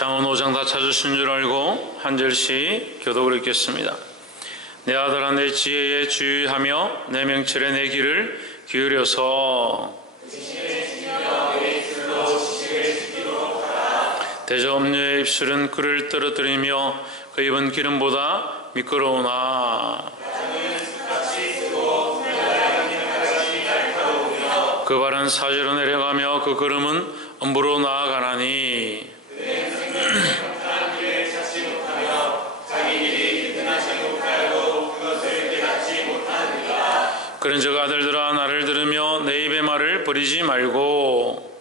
잠언 5장 다 찾으신 줄 알고 한 절씩 교독을 읽겠습니다. 내 아들아 내 지혜에 주의하며 내 명철에 내 귀를 기울여서 대저업녀의 입술은 꿀을 떨어뜨리며 그 입은 기름보다 미끄러우나 그 발은 사지로 내려가며 그 걸음은 엄부로 나아가나니 그런즉 아들들아 나를 들으며 내 입의 말을 버리지 말고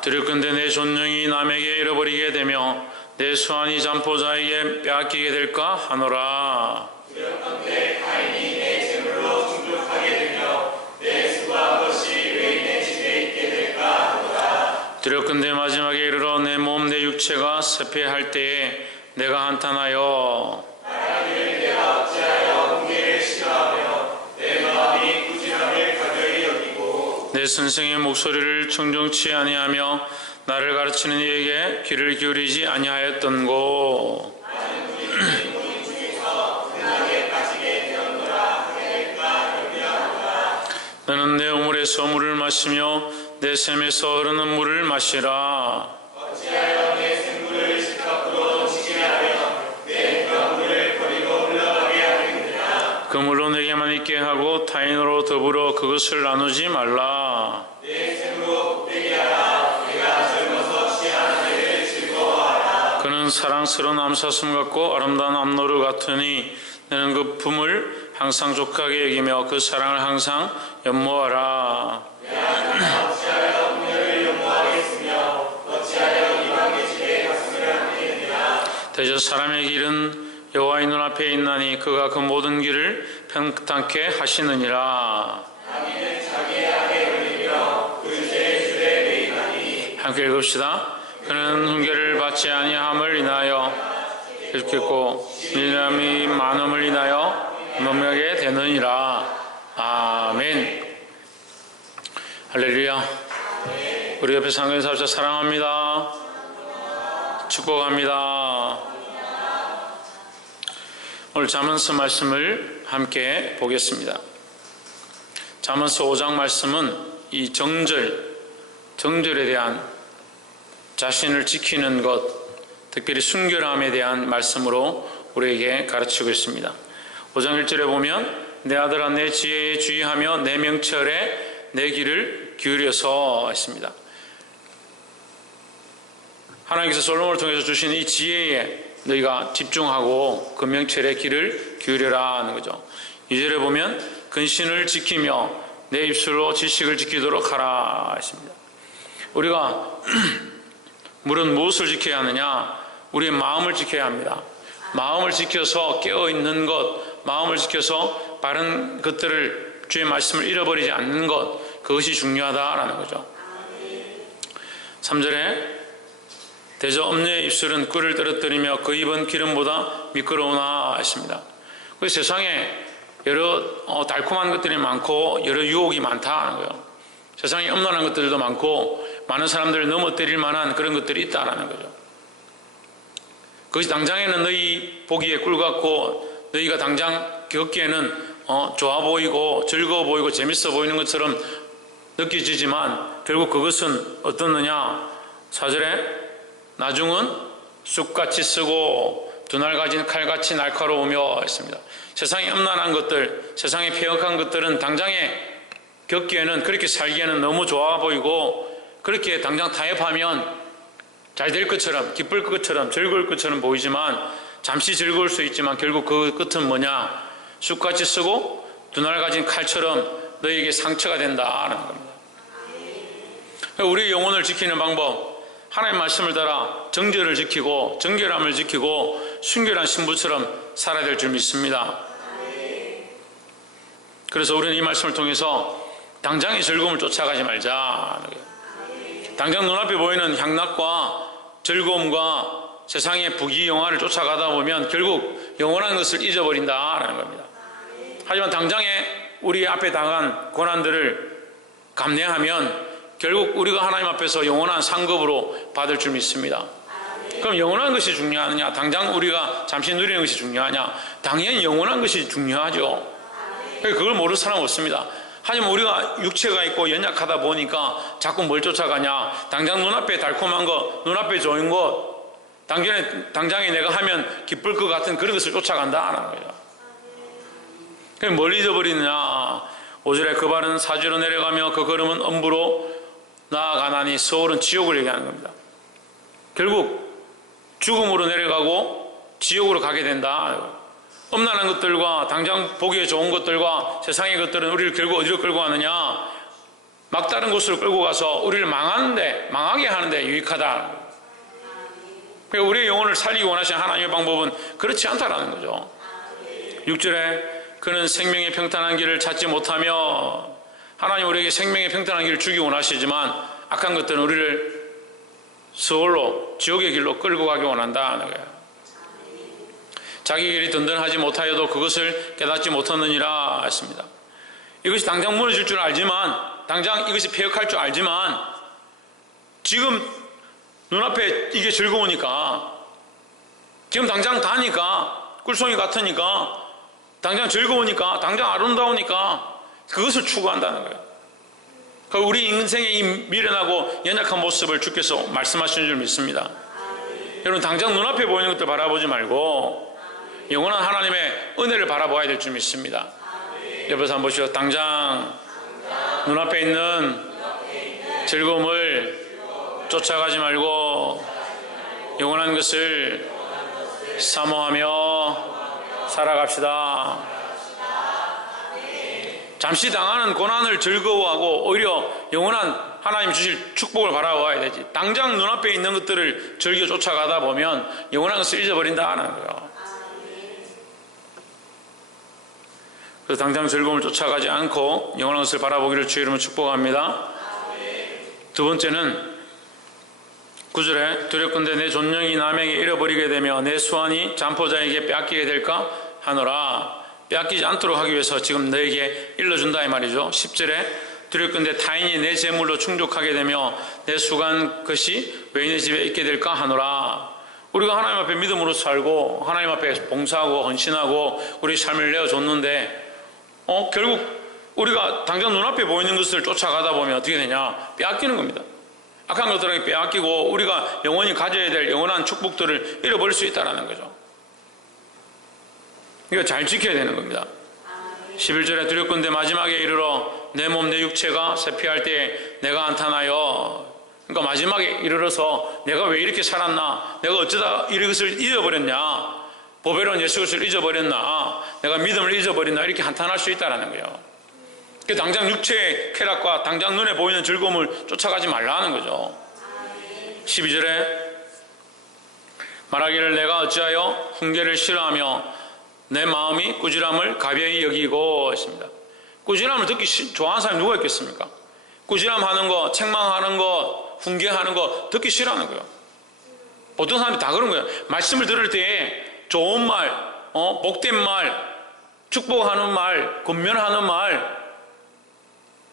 두렵건대 내 존령이 남에게 잃어버리게 되며 내 수완이 잠포자에게 빼앗기게 될까 하노라. 두렵건대 가인이 내 재물로 충족하게 되며 내 수고한 것이 외인의 집에 있게 될까 하노라. 두렵건대 마지막에 이르러 내 몸 내 육체가 쇠폐할 때에 내가 한탄하여 내가 어찌하여 공개를 싫어하며 내 마음이 꾸지람을 가벼이 여기고 내 선생의 목소리를 청종치 아니하며 나를 가르치는 이에게 귀를 기울이지 아니하였던고. 너는 내 우물에서 물을 마시며 내 샘에서 흐르는 물을 마시라. 어찌하여 내 생물을 집 밖으로 던지게 하며 내 물을 버리고 흘러가게 하겠느냐. 그 물로 내게만 있게 하고 타인으로 더불어 그것을 나누지 말라. 내 생으로 복되게 하라. 내가 젊어서 취한 해를 즐거워하라. 그는 사랑스러운 암사슴 같고 아름다운 암노루 같으니 너는 그 품을 항상 족하게 여기며 그 사랑을 항상 연모하라. 어찌하여 그녀를 연모하겠으며 어찌하여 이방의 집에 갔으면 안 되느냐. 대저 사람의 길은 여호와의 눈앞에 있나니 그가 그 모든 길을 평탄케 하시느니라. 자기는 자기의 악에 걸리며 그 죄의 줄에 매이나니. 함께 읽읍시다. 그는 훈계를 받지 아니함을 인하여 읽겠고 미련함이 많음을 인하여 넘어가게 되느니라. 아멘. 할렐루야. 우리 옆에 상경의 사업자 사랑합니다. 축복합니다. 오늘 잠언서 말씀을 함께 보겠습니다. 잠언서 5장 말씀은 이 정절에 대한 자신을 지키는 것, 특별히 순결함에 대한 말씀으로 우리에게 가르치고 있습니다. 5장 1절에 보면 내 아들아 내 지혜에 주의하며 내 명철에 내 귀를 기울여서 했습니다. 하나님께서 솔로몬을 통해서 주신 이 지혜에 너희가 집중하고 그 명철에 귀를 기울여라 하는 거죠. 2절에 보면 근신을 지키며 내 입술로 지식을 지키도록 하라 했습니다. 우리가 물은 무엇을 지켜야 하느냐? 우리의 마음을 지켜야 합니다. 마음을 지켜서 깨어있는 것, 마음을 지켜서 바른 것들을 주의 말씀을 잃어버리지 않는 것, 그것이 중요하다라는 거죠. 3절에 대저 업녀의 입술은 꿀을 떨어뜨리며 그 입은 기름보다 미끄러우나 했습니다. 세상에 여러 달콤한 것들이 많고 여러 유혹이 많다는 거예요. 세상에 음란한 것들도 많고 많은 사람들을 넘어뜨릴 만한 그런 것들이 있다는 거죠. 그것이 당장에는 너희 보기에 꿀 같고 너희가 당장 겪기에는 좋아 보이고 즐거워 보이고 재밌어 보이는 것처럼 느껴지지만 결국 그것은 어떻느냐. 4절에 나중은 쑥같이 쓰고 두날 가진 칼같이 날카로우며 했습니다. 세상의 음란한 것들, 세상의 폐역한 것들은 당장에 겪기에는 그렇게 살기에는 너무 좋아 보이고 그렇게 당장 타협하면 잘 될 것처럼 기쁠 것처럼 즐거울 것처럼 보이지만 잠시 즐거울 수 있지만 결국 그 끝은 뭐냐. 쑥같이 쓰고 두날 가진 칼처럼 너희에게 상처가 된다는 겁니다. 우리 영혼을 지키는 방법, 하나님의 말씀을 따라 정절을 지키고 정결함을 지키고 순결한 신부처럼 살아야 될 줄 믿습니다. 그래서 우리는 이 말씀을 통해서 당장의 즐거움을 쫓아가지 말자. 당장 눈앞에 보이는 향락과 즐거움과 세상의 부귀영화를 쫓아가다 보면 결국 영원한 것을 잊어버린다라는 겁니다. 하지만 당장에 우리 앞에 당한 고난들을 감내하면 결국 우리가 하나님 앞에서 영원한 상급으로 받을 줄 믿습니다. 그럼 영원한 것이 중요하느냐, 당장 우리가 잠시 누리는 것이 중요하냐? 당연히 영원한 것이 중요하죠. 그걸 모르는 사람 없습니다. 하지만 우리가 육체가 있고 연약하다 보니까 자꾸 뭘 쫓아가냐? 당장 눈앞에 달콤한 거, 눈앞에 좋은 거, 당장에 내가 하면 기쁠 것 같은 그런 것을 쫓아간다 하는 거예요. 그럼 뭘 잊어버리느냐? 5절에 그 발은 사지로 내려가며 그 걸음은 엄부로 나아가나니, 서울은 지옥을 얘기하는 겁니다. 결국 죽음으로 내려가고 지옥으로 가게 된다. 엄난한 것들과 당장 보기에 좋은 것들과 세상의 것들은 우리를 결국 어디로 끌고 가느냐? 막다른 곳으로 끌고 가서 우리를 망하게 하는데 유익하다. 그러니까 우리의 영혼을 살리기 원하시는 하나님의 방법은 그렇지 않다라는 거죠. 6절에 그는 생명의 평탄한 길을 찾지 못하며, 하나님 우리에게 생명의 평탄한 길을 주기 원하시지만 악한 것들은 우리를 서울로, 지옥의 길로 끌고 가기 원한다 하는 거예요. 자기 길이 든든하지 못하여도 그것을 깨닫지 못하느니라 했습니다. 이것이 당장 무너질 줄 알지만, 당장 이것이 폐역할 줄 알지만, 지금 눈앞에 이게 즐거우니까, 지금 당장 다니까, 꿀송이 같으니까, 당장 즐거우니까, 당장 아름다우니까 그것을 추구한다는 거예요. 우리 인생의 이 미련하고 연약한 모습을 주께서 말씀하시는 줄 믿습니다. 여러분, 당장 눈앞에 보이는 것들 바라보지 말고 영원한 하나님의 은혜를 바라봐야 될 줄 믿습니다. 옆에서 한번 보시죠. 당장 눈앞에 있는 즐거움을 쫓아가지 말고 영원한 것을 사모하며 살아갑시다. 잠시 당하는 고난을 즐거워하고 오히려 영원한 하나님 주실 축복을 바라봐야 되지. 당장 눈앞에 있는 것들을 즐겨 쫓아가다 보면 영원한 것을 잊어버린다 하는 거예요. 그래서 당장 즐거움을 쫓아가지 않고 영원한 것을 바라보기를 주의 이름으로 축복합니다. 두 번째는 9절에 두렵건대 내 존령이 남에게 잃어버리게 되며 내 수완이 잠포자에게 빼앗기게 될까 하노라. 빼앗기지 않도록 하기 위해서 지금 너에게 일러준다 이 말이죠. 10절에 두렵건대 타인이 내 재물로 충족하게 되며 내 수간 것이 외인의 집에 있게 될까 하노라. 우리가 하나님 앞에 믿음으로 살고 하나님 앞에 봉사하고 헌신하고 우리 삶을 내어줬는데 결국 우리가 당장 눈앞에 보이는 것을 쫓아가다 보면 어떻게 되냐? 빼앗기는 겁니다. 악한 것들에게 빼앗기고 우리가 영원히 가져야 될 영원한 축복들을 잃어버릴 수 있다는 거죠. 이거 잘 지켜야 되는 겁니다. 11절에 두렵건대 마지막에 이르러 내 몸 내 육체가 쇠피할 때에 내가 나타나여. 그러니까 마지막에 이르러서 내가 왜 이렇게 살았나, 내가 어쩌다 이것을 잊어버렸냐, 보배로운 예수 그리스도를 잊어버렸나, 내가 믿음을 잊어버렸나, 이렇게 한탄할 수 있다는 거예요. 당장 육체의 쾌락과 당장 눈에 보이는 즐거움을 쫓아가지 말라는 거죠. 12절에 말하기를 내가 어찌하여 훈계를 싫어하며 내 마음이 꾸지람을 가벼이 여기고 있습니다. 꾸지람을 듣기 좋아하는 사람이 누가 있겠습니까? 꾸지람하는 거, 책망하는 거, 훈계하는 거 듣기 싫어하는 거예요. 보통 사람들이 다 그런 거예요. 말씀을 들을 때 좋은 말, 복된 말, 축복하는 말, 권면하는 말,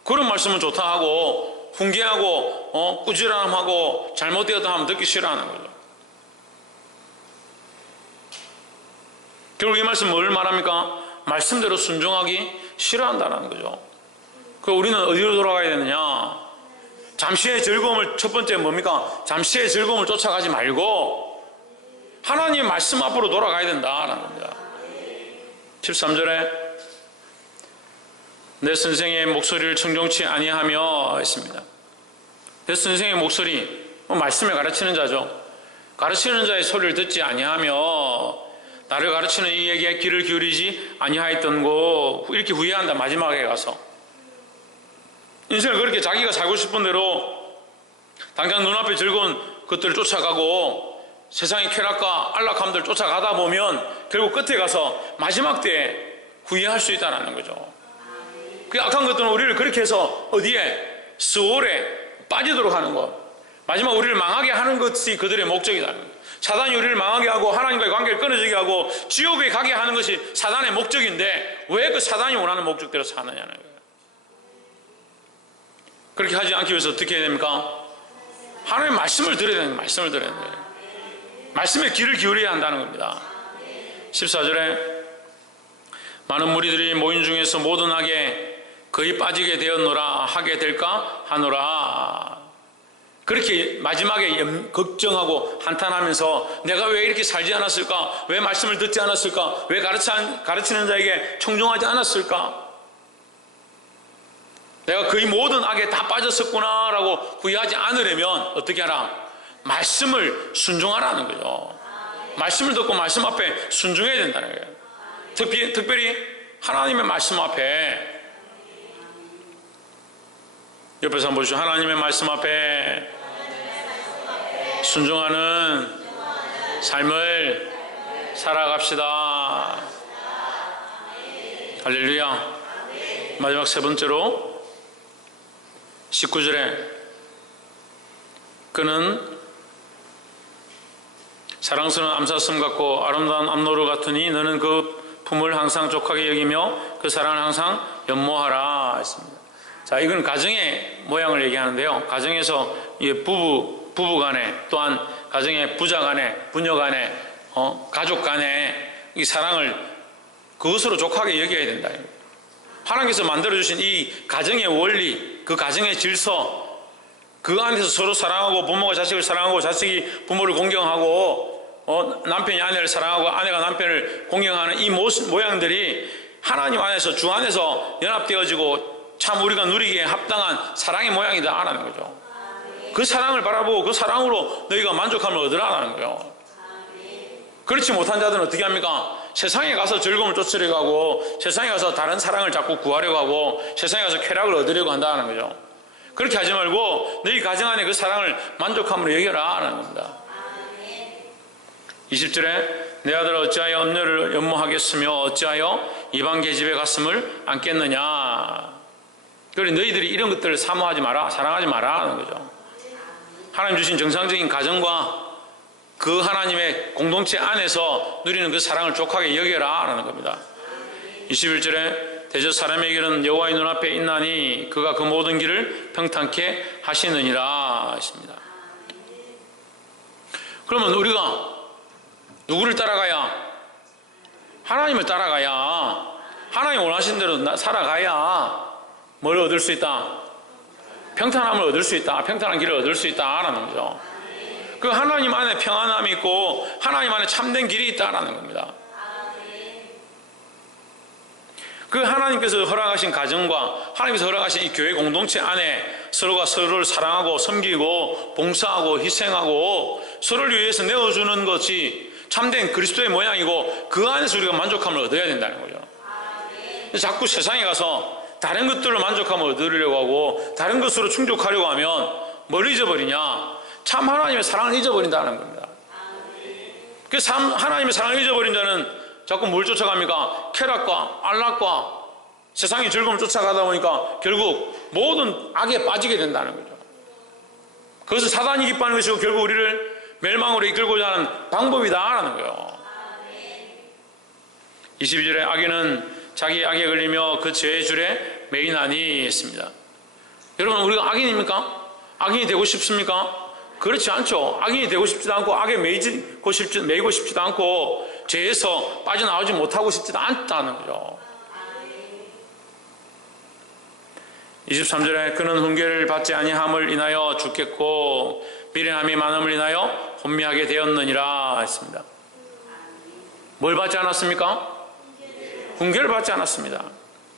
그런 말씀은 좋다 하고 훈계하고 꾸지람하고 잘못되었다 하면 듣기 싫어하는 거죠. 결국 이 말씀 뭘 말합니까? 말씀대로 순종하기 싫어한다는 거죠. 그럼 우리는 어디로 돌아가야 되느냐? 잠시의 즐거움을, 첫 번째 뭡니까? 잠시의 즐거움을 쫓아가지 말고 하나님의 말씀 앞으로 돌아가야 된다는 겁니다. 13절에 내 선생의 목소리를 청종치 아니하며 했습니다. 내 선생의 목소리, 말씀을 가르치는 자죠. 가르치는 자의 소리를 듣지 아니하며 나를 가르치는 이에게 귀를 기울이지 아니하였던고, 이렇게 후회한다. 마지막에 가서 인생을 그렇게 자기가 살고 싶은 대로 당장 눈앞에 즐거운 것들을 쫓아가고 세상의 쾌락과 안락함들 쫓아가다 보면 결국 끝에 가서 마지막 때에 후회할 수 있다는 거죠. 그 악한 것들은 우리를 그렇게 해서 어디에? 스올에 빠지도록 하는 것, 마지막 우리를 망하게 하는 것이 그들의 목적이다. 사단이 우리를 망하게 하고 하나님과의 관계를 끊어지게 하고 지옥에 가게 하는 것이 사단의 목적인데 왜 그 사단이 원하는 목적대로 사느냐는 거예요. 그렇게 하지 않기 위해서 어떻게 해야 됩니까? 하나님의 말씀을 들어야 됩니다. 말씀을 들어야 돼요. 말씀에 귀를 기울여야 한다는 겁니다. 14절에 많은 무리들이 모인 중에서 모든 악에 거의 빠지게 되었노라 하게 될까 하노라. 그렇게 마지막에 걱정하고 한탄하면서 내가 왜 이렇게 살지 않았을까? 왜 말씀을 듣지 않았을까? 왜 가르치는 자에게 청종하지 않았을까? 내가 거의 모든 악에 다 빠졌었구나 라고 후회하지 않으려면 어떻게 하라? 말씀을 순종하라는 거죠. 말씀을 듣고 말씀 앞에 순종해야 된다는 거예요. 특별히 하나님의 말씀 앞에, 옆에서 한번 보시죠. 하나님의 말씀 앞에 순종하는 삶을 살아갑시다. 할렐루야. 마지막 세 번째로 19절에 그는 사랑스러운 암사슴 같고 아름다운 암노루 같으니 너는 그 품을 항상 족하게 여기며 그 사랑을 항상 연모하라 했습니다. 자, 이건 가정의 모양을 얘기하는데요. 가정에서 부부 간에, 또한 가정의 부자 간에, 부녀 간에, 가족 간에 이 사랑을 그것으로 족하게 여겨야 된다. 하나님께서 만들어주신 이 가정의 원리, 그 가정의 질서, 그 안에서 서로 사랑하고, 부모가 자식을 사랑하고, 자식이 부모를 공경하고, 남편이 아내를 사랑하고 아내가 남편을 공경하는 이 모양들이 하나님 안에서, 주 안에서 연합되어지고 참 우리가 누리기에 합당한 사랑의 모양이다라는 거죠. 그 사랑을 바라보고 그 사랑으로 너희가 만족함을 얻으라는 거예요. 그렇지 못한 자들은 어떻게 합니까? 세상에 가서 즐거움을 쫓으려고 하고, 세상에 가서 다른 사랑을 자꾸 구하려고 하고, 세상에 가서 쾌락을 얻으려고 한다는 거죠. 그렇게 하지 말고 너희 가정 안에 그 사랑을 만족함으로 여겨라 라는 겁니다. 20절에 내 아들아 어찌하여 음녀를 연모하겠으며 어찌하여 이방 계집에 갔음을 안겠느냐. 그래 너희들이 이런 것들을 사모하지 마라, 사랑하지 마라 하는 거죠. 하나님 주신 정상적인 가정과 그 하나님의 공동체 안에서 누리는 그 사랑을 족하게 여겨라 라는 겁니다. 21절에 대저 사람의 길은 여호와의 눈앞에 있나니 그가 그 모든 길을 평탄케 하시느니라 하십니다. 그러면 우리가 누구를 따라가야? 하나님을 따라가야, 하나님 원하신 대로 살아가야 뭘 얻을 수 있다? 평탄함을 얻을 수 있다. 평탄한 길을 얻을 수 있다라는 거죠. 그 하나님 안에 평안함이 있고 하나님 안에 참된 길이 있다라는 겁니다. 그 하나님께서 허락하신 가정과 하나님께서 허락하신 이 교회 공동체 안에 서로가 서로를 사랑하고 섬기고 봉사하고 희생하고 서로를 위해서 내어주는 것이 참된 그리스도의 모양이고 그 안에서 우리가 만족함을 얻어야 된다는 거죠. 자꾸 세상에 가서 다른 것들로 만족함을 얻으려고 하고 다른 것으로 충족하려고 하면 뭘 잊어버리냐? 참 하나님의 사랑을 잊어버린다는 겁니다. 그래서 하나님의 사랑을 잊어버린 자는 자꾸 뭘 쫓아갑니까? 쾌락과 안락과 세상의 즐거움을 쫓아가다 보니까 결국 모든 악에 빠지게 된다는 거죠. 그것을 사단이 기뻐하는 것이고 결국 우리를 멸망으로 이끌고자 하는 방법이다라는 거예요. 22절에 악인은 자기 악에 걸리며 그 죄의 줄에 매이나니 했습니다. 여러분 우리가 악인입니까? 악인이 되고 싶습니까? 그렇지 않죠. 악인이 되고 싶지도 않고 악에 매이고 싶지도 않고 죄에서 빠져나오지 못하고 싶지도 않다는 거죠. 23절에 그는 훈계를 받지 아니함을 인하여 죽겠고 미련함이 많음을 인하여 혼미하게 되었느니라 했습니다. 뭘 받지 않았습니까? 훈계를 받지 않았습니다.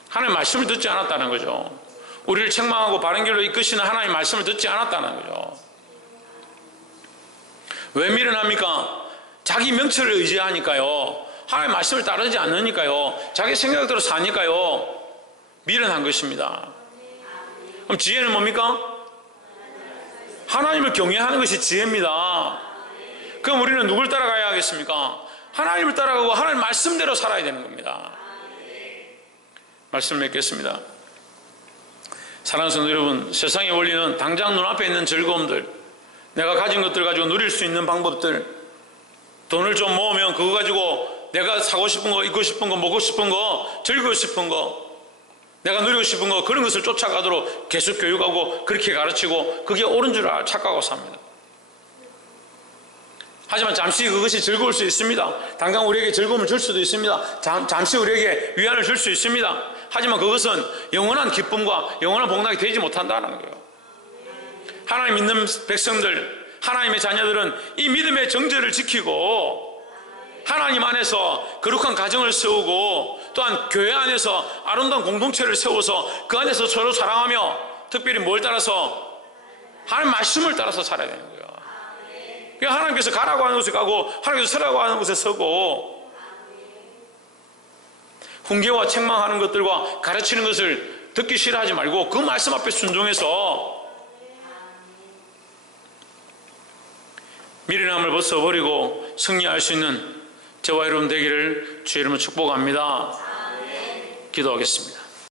하나님의 말씀을 듣지 않았다는 거죠. 우리를 책망하고 바른 길로 이끄시는 하나님의 말씀을 듣지 않았다는 거죠. 왜 미련합니까? 자기 명철을 의지하니까요. 하나님의 말씀을 따르지 않으니까요. 자기 생각대로 사니까요. 미련한 것입니다. 그럼 지혜는 뭡니까? 하나님을 경외하는 것이 지혜입니다. 그럼 우리는 누굴 따라가야 하겠습니까? 하나님을 따라가고 하나님 말씀대로 살아야 되는 겁니다. 말씀을 맺겠습니다. 사랑하는 성도 여러분, 세상의 원리는 당장 눈앞에 있는 즐거움들, 내가 가진 것들 가지고 누릴 수 있는 방법들, 돈을 좀 모으면 그거 가지고 내가 사고 싶은 거, 입고 싶은 거, 먹고 싶은 거, 즐기고 싶은 거, 내가 누리고 싶은 거 그런 것을 쫓아가도록 계속 교육하고 그렇게 가르치고 그게 옳은 줄 착각하고 삽니다. 하지만 잠시 그것이 즐거울 수 있습니다. 당장 우리에게 즐거움을 줄 수도 있습니다. 잠시 우리에게 위안을 줄 수 있습니다. 하지만 그것은 영원한 기쁨과 영원한 복락이 되지 못한다는 거예요. 하나님 믿는 백성들, 하나님의 자녀들은 이 믿음의 정죄를 지키고 하나님 안에서 거룩한 가정을 세우고 또한 교회 안에서 아름다운 공동체를 세워서 그 안에서 서로 사랑하며 특별히 뭘 따라서? 하나님 말씀을 따라서 살아야 되는 거예요. 그러니까 하나님께서 가라고 하는 곳에 가고 하나님께서 서라고 하는 곳에 서고 훈계와 책망하는 것들과 가르치는 것을 듣기 싫어하지 말고 그 말씀 앞에 순종해서 미련함을 벗어버리고 승리할 수 있는 저와 여러분 되기를 주의 이름으로 축복합니다. 기도하겠습니다.